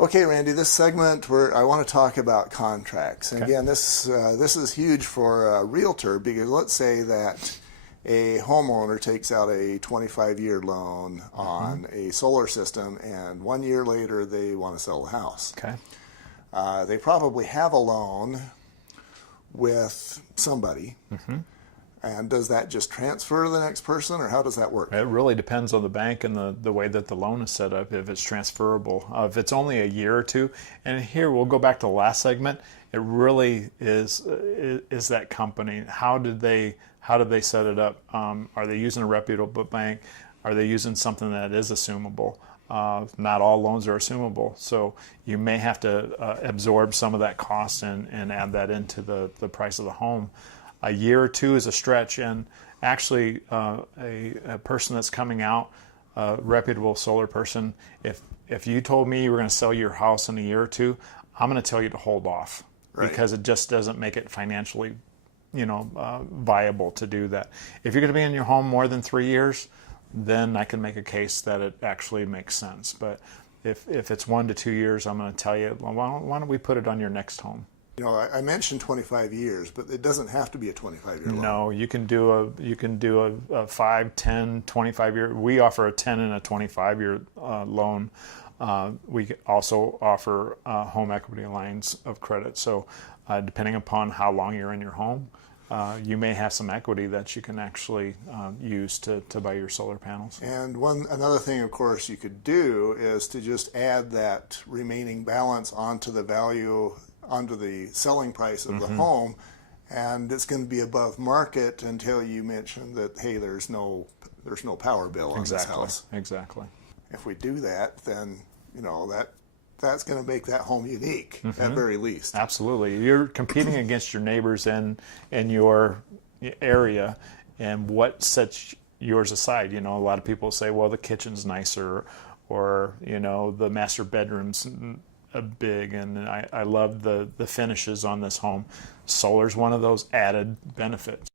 Okay, Randy, this segment where I want to talk about contracts. And Okay. again, this is huge for a realtor, because let's say that a homeowner takes out a 25-year loan on a solar system, and 1 year later they want to sell the house. Okay. They probably have a loan with somebody. And does that just transfer to the next person, or how does that work? It really depends on the bank and the way that the loan is set up, if it's transferable. If it's only a year or two, and here we'll go back to the last segment, it really is that company. How did they set it up? Are they using a reputable bank? Are they using something that is assumable? Not all loans are assumable, so you may have to absorb some of that cost and add that into the price of the home. A year or two is a stretch, and actually a person that's coming out, a reputable solar person, if you told me you were going to sell your house in a year or two, I'm going to tell you to hold off, because it just doesn't make it financially viable to do that. If you're going to be in your home more than 3 years, then I can make a case that it actually makes sense. But if it's 1 to 2 years, I'm going to tell you, well, why don't we put it on your next home? I mentioned 25 years, but it doesn't have to be a 25-year loan. No, you can do a 5, 10, 25-year. We offer a 10 and a 25-year loan. We also offer home equity lines of credit. So depending upon how long you're in your home, you may have some equity that you can actually use to buy your solar panels. And another thing, of course, you could do is to just add that remaining balance onto the selling price of the home, and it's going to be above market until you mention that, hey, there's no power bill on this house. Exactly. If we do that, then that's going to make that home unique at very least. Absolutely. You're competing against your neighbors in your area, and what sets yours aside. A lot of people say, well, the kitchen's nicer, or the master bedroom's big, and I love the finishes on this home. Solar's one of those added benefits.